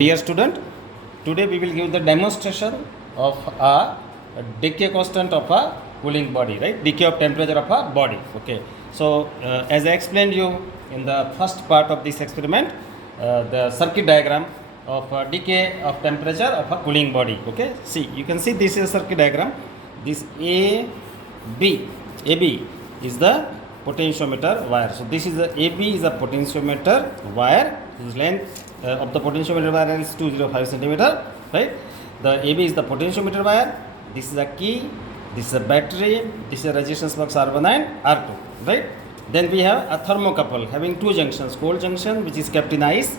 Dear student, today we will give the demonstration of a decay constant of a cooling body, right? Decay of temperature of a body. Okay. So as I explained you in the first part of this experiment, the circuit diagram of decay of temperature of a cooling body. Okay. See, you can see this is a circuit diagram. This AB is the potentiometer wire. So this is the AB is a potentiometer wire. Whose length of the potentiometer wire is 205 centimeter, right? The AB is the potentiometer wire. This is a key. This is a battery. This is a resistance box R1 and R2, right? Then we have a thermocouple having two junctions: cold junction, which is kept in ice;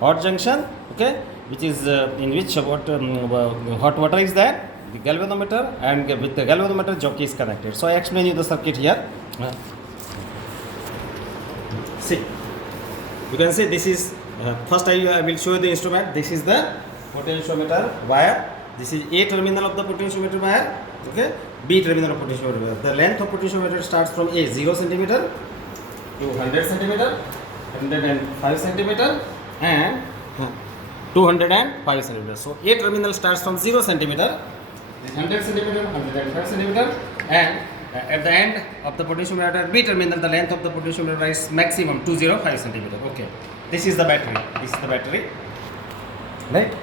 hot junction, okay, which is in which hot water is there. The galvanometer, and with the galvanometer jockey is connected. So I explain you the circuit here. See, you can see this is first I will show you the instrument. This is the potentiometer wire. This is A terminal of the potentiometer wire, okay, B terminal of potentiometer wire. The length of potentiometer starts from A 0 centimeter to 100 centimeter, 105 centimeter and 205 centimeter. So A terminal starts from 0 centimeter, this 100 centimeter, 105 centimeter, and at the end of the potentiometer B terminal, the length of the potentiometer is maximum 205 centimeter. Okay, this is the battery. This is the battery, right?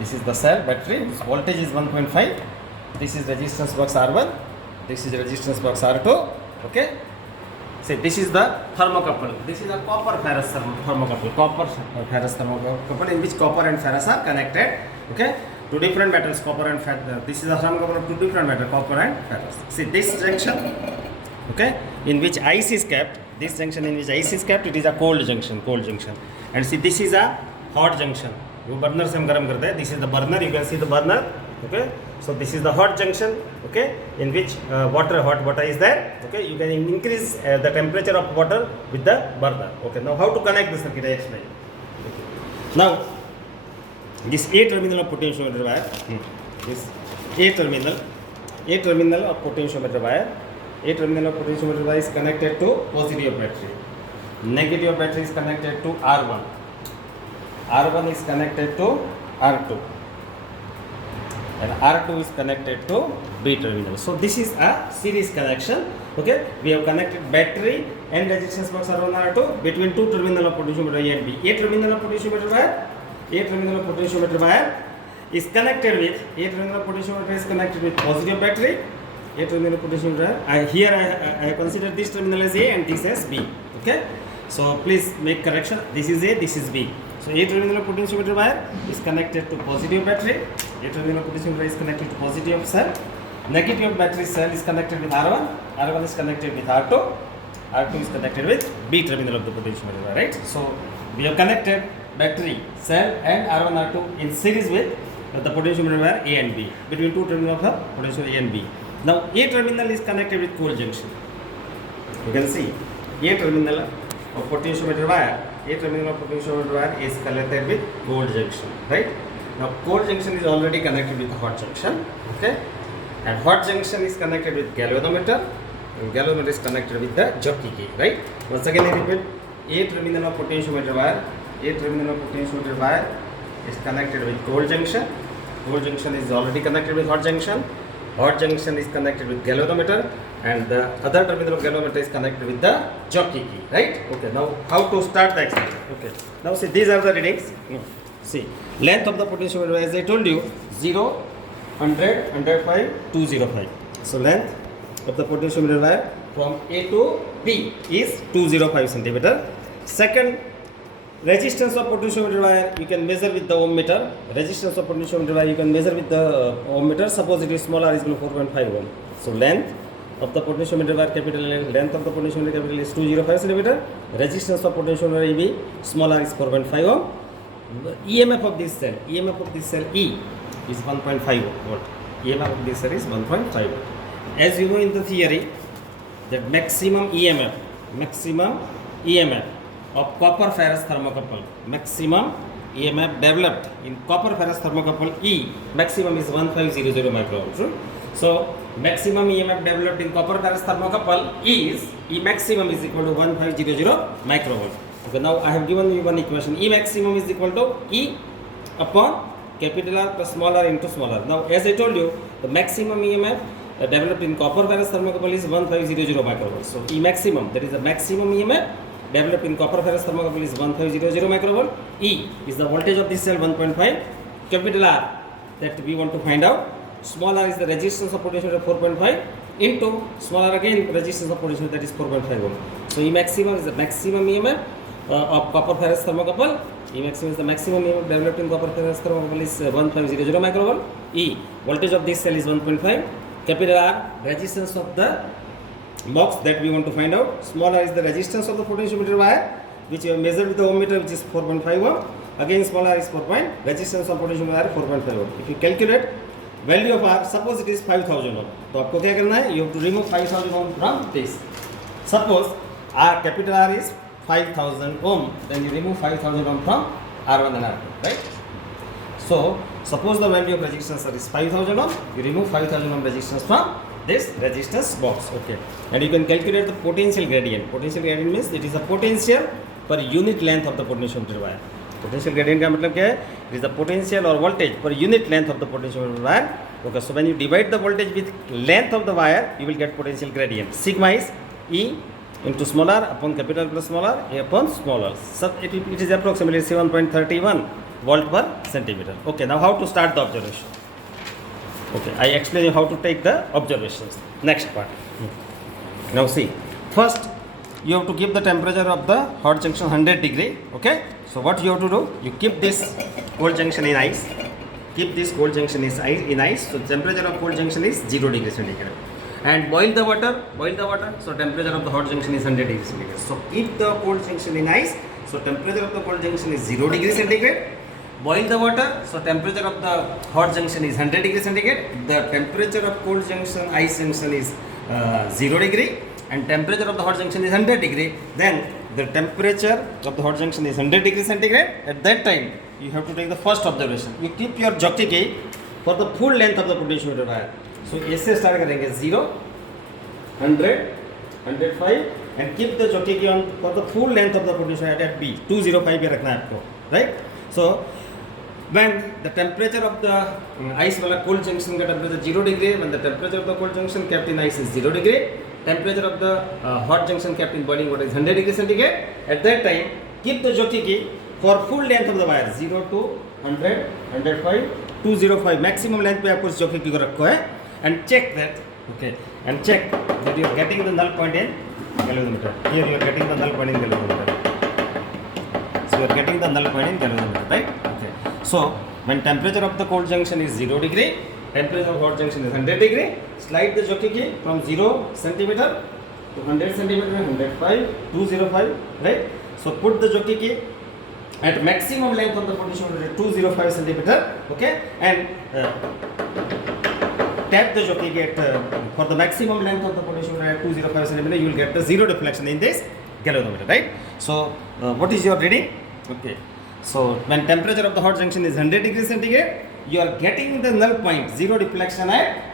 This is the cell battery. This voltage is 1.5. This is resistance box R1. This is resistance box R2. Okay. See, this is the thermocouple. This is a copper ferrous thermocouple. Copper ferrous thermocouple in which copper and ferrous are connected. Okay. Two different metals, copper and ferrous. This is a thermocouple of two different metals, copper and ferrous. See this junction, okay, in which ice is kept. This junction in which ice is kept, it is a cold junction. And see, this is a hot junction. वो burner से हम गर्म करते हैं. This is the burner. You can see the burner. Okay. So this is the hot junction. Okay, in which hot water is there. Okay, you can increase the temperature of water with the burner. Okay. Now how to connect the circuit? I explain. Okay. Now this A terminal of potentiometer wire, this A terminal of potentiometer wire, A terminal of potentiometer wire is connected to positive battery. Negative battery is connected to R1. R1 is connected to R2. And R2 is connected to B terminal. So this is a series connection. Okay, we have connected battery and resistance box R1 R2 between two terminal of potentiometer A and B. A terminal of potentiometer wire. A terminal of potentiometer wire is connected with positive battery. A terminal of potentiometer wire. Here I consider this terminal as A and this as B. Okay. So please make correction. This is A, this is B. So A terminal of potentiometer wire is connected to positive battery. A terminal of potentiometer is connected to positive cell. Negative battery cell is connected with R1. R1 is connected with R2. R2 is connected with B terminal of the potentiometer wire. Right. So we have connected battery cell and R1 R2 in series with the potentiometer wire A and B between two terminals of potentiometer A and B. Now A terminal is connected with cold junction. You can see A terminal of potentiometer wire. A terminal of potentiometer wire is connected with cold junction, right? Now cold junction is already connected with hot junction, okay? And hot junction is connected with galvanometer, and galvanometer is connected with the jockey key, right? Once again I repeat, A terminal of potentiometer wire. A terminal of potentiometer wire is connected with cold junction. Cold junction is already connected with hot junction. Hot junction is connected with galvanometer, and the other terminal of galvanometer is connected with the jockey key, right? Okay, now how to start the experiment? Okay, now see, these are the readings. See, length of the potentiometer, as I told you, 0, 100, 105, 205. So length of the potentiometer wire from A to B is 205 centimeter. Second, resistance of potentiometer wire you can measure with the ohm meter. Resistance of potentiometer wire you can measure with the ohm meter. Suppose it is small r is equal to 4.5 ohm. So length of the potentiometer wire, capital L, length of the potentiometer capital is 205 centimeter. Resistance of potentiometer EB, small r is 4.5 ohm. EMF of this cell E is 1.5 volt. EMF of this cell is 1.5 volt. As you know in the theory that maximum EMF of copper ferrous thermocouple, maximum EMF developed in copper ferrous thermocouple E maximum is 1500 microvolt. So maximum EMF developed in copper ferrous thermocouple is E maximum is equal to 1500 microvolt. Okay, now I have given you one equation. E maximum is equal to E upon capital R plus small r into small r. Now, as I told you, the maximum EMF developed in copper ferrous thermocouple is 1500 microvolt. So, E maximum, that is the maximum EMF developed in copper ferrous thermocouple is 1500 microvolt. E is the voltage of this cell 1.5. Capital R that we want to find out. Small r is the resistance of potentiometer 4.5 into small r again resistance of potentiometer, that is 4.5 ohm. So, E maximum is the maximum EMF of copper ferrous thermocouple. E maximum is the maximum EMF developed in copper ferrous thermocouple is 1500 microvolt. E voltage of this cell is 1.5. Capital R resistance of the box that we want to find out. Small r is the resistance of the potentiometer wire which we have measured with the ohm meter, which is 4.5 ohm. Again small r is 4 point, resistance of potentiometer wire 4.5 ohm. If you calculate value of R, suppose it is 5000 ohm, तो आपको क्या करना है? You have to remove 5000 ohm from this. Suppose R capital R is 5000 ohm, then you remove 5000 ohm from R1 and R2, right? So suppose the value of resistance is 5000 ohm, you remove 5000 ohm resistance from this resistance box, okay? And you can calculate the potential gradient. Potential gradient means it is the potential per unit length of the potentiometer wire. Potential gradient का मतलब क्या है? It is the potential or voltage per unit length of the potentiometer wire. Okay, so when you divide the voltage with length of the wire, you will get potential gradient. Sigma is E into small r upon capital plus small r A upon small r. So it is approximately 7.31 volt per centimeter. Okay, now how to start the observation? Okay, I explain you how to take the observations. Next part. Now see, first you have to keep the temperature of the hot junction 100 degree. Okay, so what you have to do? You keep this cold junction in ice. Keep this cold junction is in ice. So temperature of cold junction is 0 degree centigrade. And boil the water. So temperature of the hot junction is 100 degree centigrade. So keep the cold junction in ice. So temperature of the cold junction is 0 degree centigrade. Boil the water. So temperature of the hot junction is 100 degree centigrade. The temperature of cold junction, ice junction is 0 degree. And temperature of the hot junction is 100 degree. Then the temperature of the hot junction is 100 degree centigrade. At that time, you have to take the first observation. You keep your jockey key for the full length of the potentiometer wire. So ऐसे start करेंगे 0, 100, 105 and keep the jockey key on for the full length of the potentiometer at B. 205 पे रखना है आपको, right? So when the temperature of the ice वाला cold junction का temperature 0 degree, when the temperature of the cold junction kept in ice is 0 degree, temperature of the hot junction kept in boiling water is 100 degree centigrade. At that time, keep the jockey key for full length of the wire 0 to 100, 105, 205 maximum length पे आपको इस jockey key को रखो है and check that, okay, and check that you are getting the null point in galvanometer. Here you are getting the null point in galvanometer. So you are getting the null point in galvanometer, right? Okay. So when temperature of the cold junction is 0 degree, temperature of hot junction is 100 degree. Slide the jockey key from 0 centimeter to 100 centimeter, 105, 205, right? So put the jockey key at maximum length of the potentiometer 205 centimeter, okay, and tap the jockey key for the maximum length of the potentiometer at 205 centimeter. You will get the zero deflection in this galvanometer, right? So what is your reading? Okay, so when temperature of the hot junction is 100 degree centigrade, you are getting the null point, zero deflection at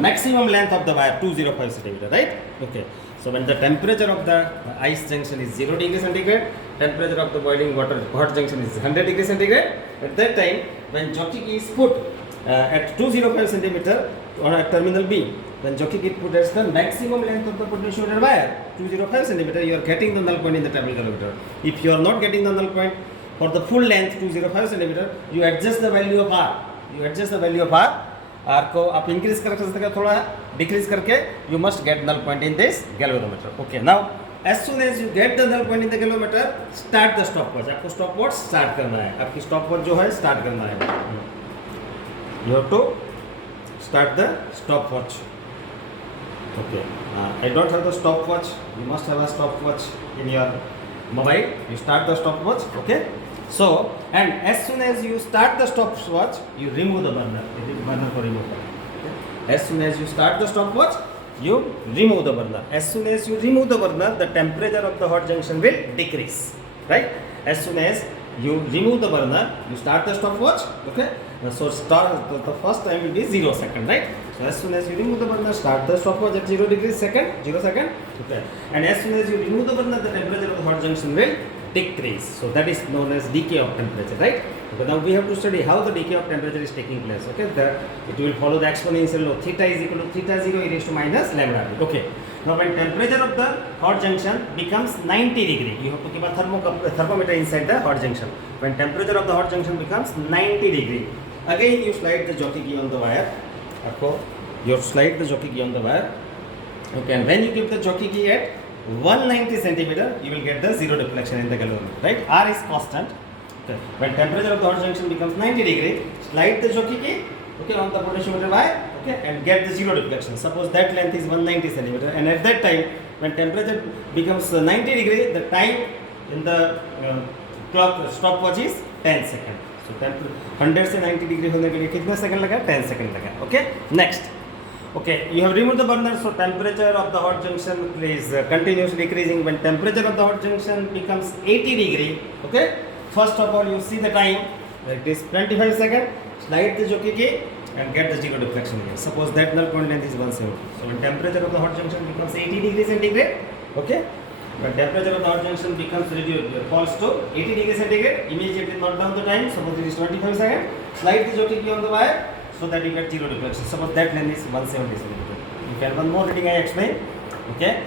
maximum length of the wire 205 centimeter, right? Okay, so when the temperature of the ice junction is 0 degree centigrade, temperature of the boiling water hot junction is 100 degree centigrade. At that time, when jockey key is put at 205 centimeter on a terminal B, when jockey key put as the maximum length of the potentiometer wire 205 centimeter, you are getting the null point in the table galvanometer. If you are not getting the null point for the full length 205 centimeter, you adjust the value of R. You adjust the value of R. R को आप increase कर सकते हैं थोड़ा, decrease करके you must get null point in this galvanometer. Okay, now as soon as you get the null point in the galvanometer, start the stopwatch. आपको stopwatch start करना है. आपकी stopwatch जो है start करना है. You have to start the stopwatch. Okay, I don't have the stopwatch. You must have a stopwatch in your mobile. You start the stopwatch. Okay. So, and as soon as you start the stopwatch, you remove the burner. It is burner for remove. Okay. As soon as you start the stopwatch, you remove the burner. As soon as you remove the burner, the temperature of the hot junction will decrease. Right? As soon as you remove the burner, you start the stopwatch. Okay. So start the first time will be 0 second, right? So as soon as you remove the burner, start the stopwatch at 0 degree second, 0 second. Okay. And as soon as you remove the burner, the temperature of the hot junction will decrease. So that is known as decay of temperature, right? Okay, now we have to study how the decay of temperature is taking place. Okay, it will follow the exponential law. Theta is equal to theta 0 e raised to minus lambda t. Okay, now when temperature of the hot junction becomes 90 degree, you have to keep a thermometer inside the hot junction. When temperature of the hot junction becomes 90 degree, again you slide the jockey key on the wire. You slide the jockey key on the wire. Okay, and when you keep the jockey key at 190 centimeter, you will get the zero deflection in the galvanometer, right? R is constant. Okay. When temperature of the hot junction becomes 90 degree, slide the jockey key, okay, on the potentiometer wire, okay, and get the zero deflection. Suppose that length is 190 centimeter, and at that time, when temperature becomes 90 degree, the time in the clock stopwatch is 10 seconds. So 100 से 90 degree होने के लिए कितना second लगा? 10 second लगा. Okay. Next. Okay, you have removed the burner, so temperature of the hot junction is continuously decreasing. When temperature of the hot junction becomes 80 degree, okay, first of all you see the time, it is 25 seconds, slide the jockey key and get the zero deflection here. Suppose that null point length is 170. So when temperature of the hot junction becomes 80 degrees centigrade, okay, when temperature of the hot junction becomes falls to 80 degrees centigrade, immediately note down the time, suppose it is 25 seconds, slide the jockey key on the wire, so that you get zero deflection. Suppose that length is 170 centimeter. You can one more reading I explain. Okay,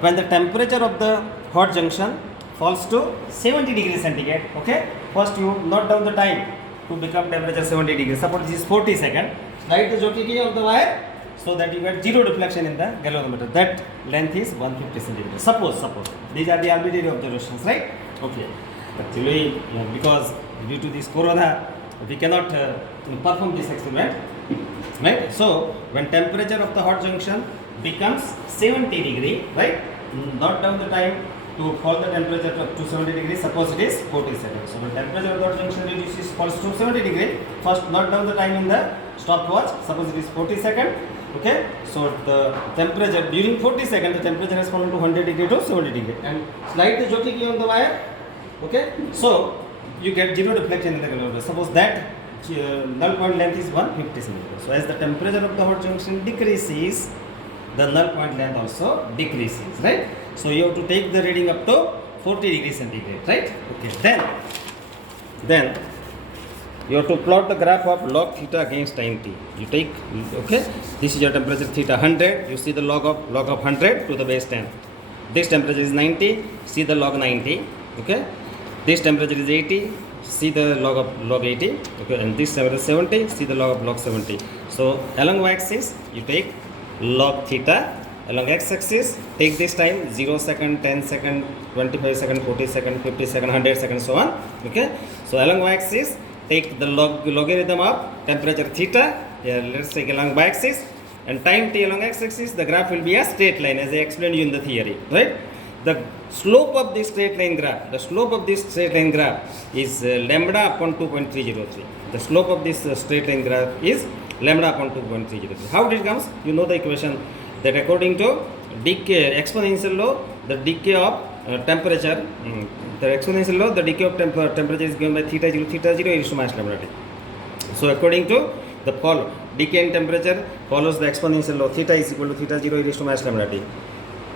when the temperature of the hot junction falls to 70 degrees centigrade, okay, first you note down the time to become temperature 70 degrees. Suppose this is 40 seconds. Slide the jockey key on the wire so that you get zero deflection in the galvanometer. That length is 150 centimeters. Suppose these are the arbitrary observations, right? Okay. Actually, because due to this corona, we cannot perform this experiment, right? So when temperature of the hot junction becomes 70 degree, right, note down the time to fall the temperature to 70 degrees. Suppose it is 40 seconds. So when temperature of the hot junction reduces, falls to 70 degree, first note down the time in the stopwatch. Suppose it is 40 seconds. Okay, so the temperature during 40 seconds, the temperature has fallen to 100 degree to 70 degree, and slide the jockey key on the wire. Okay, so you get zero deflection in the galvanometer. Suppose that null point length is 150 centimeters. So as the temperature of the hot junction decreases, the null point length also decreases, right? So you have to take the reading up to 40 degrees centigrade, right? Okay, then you have to plot the graph of log theta against time t. You take, okay, this is your temperature theta 100. You see the log of 100 to the base 10. This temperature is 90. See the log 90. Okay. This temperature is 80, see the log of log 80, okay, and this temperature is 70, see the log of log 70. So along y-axis, you take log theta, along x-axis, take this time 0 second, 10 second, 25 second, 40 second, 50 second, 100 second, so on, okay. So along y-axis, take the logarithm of temperature theta, let's take along y-axis, and time t along x-axis, the graph will be a straight line as I explained you in the theory, right? The slope of this straight line graph, is lambda upon 2.303. The slope of this straight line graph is lambda upon 2.303. How it comes? You know the equation that according to decay exponential law, the decay of temperature, the exponential law, the decay of temperature is given by theta 0 e raised to minus lambda t. So according to the decay in temperature follows the exponential law, theta is equal to theta 0 e raised to minus lambda t.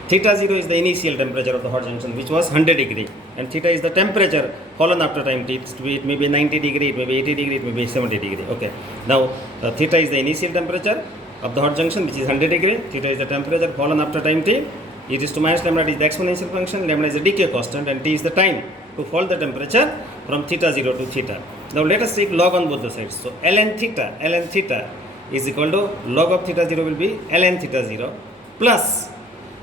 Theta 0 is the initial temperature of the hot junction, which was 100 degree, and theta is the temperature fallen after time t. It may be 90 degree, it may be 80 degree, it may be 70 degree. Okay. Now theta is the initial temperature of the hot junction, which is 100 degree. Theta is the temperature fallen after time t. E raised to minus lambda t is the exponential function. Lambda is the decay constant, and t is the time to fall the temperature from theta 0 to theta. Now let us take log on both the sides. So ln theta is equal to log of theta 0 will be ln theta 0 plus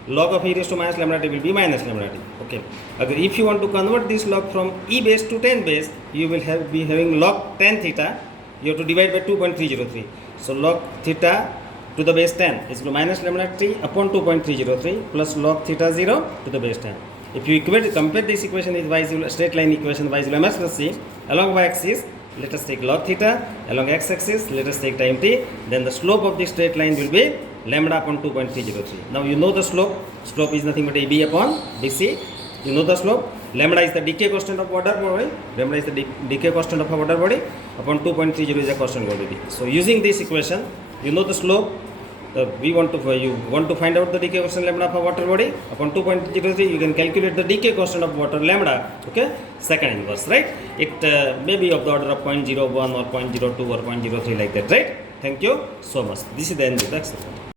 log of e raised to minus lambda t will be minus lambda t. Okay. If you want to convert this log from e base to 10 base, you will be having log 10 theta. You have to divide by 2.303. So log theta to the base 10 is equal to minus lambda t upon 2.303 plus log theta 0 to the base 10. If you compare this equation with y straight line equation y is ms plus c, along y-axis, let us take log theta, along x-axis, let us take time t, then the slope of this straight line will be lambda upon 2.303. Now you know the slope is nothing but AB upon BC. You know the slope. Lambda is the decay constant of water body. Lambda is the decay constant of a water body upon 2.30 is a constant quantity. So using this equation, you know the slope you want to find out the decay constant lambda of a water body upon 2.03. You can calculate the decay constant of water lambda. Okay, second inverse, right? It may be of the order of 0.01 or 0.02 or 0.03 like that, right? Thank you so much. This is the end of the exercise.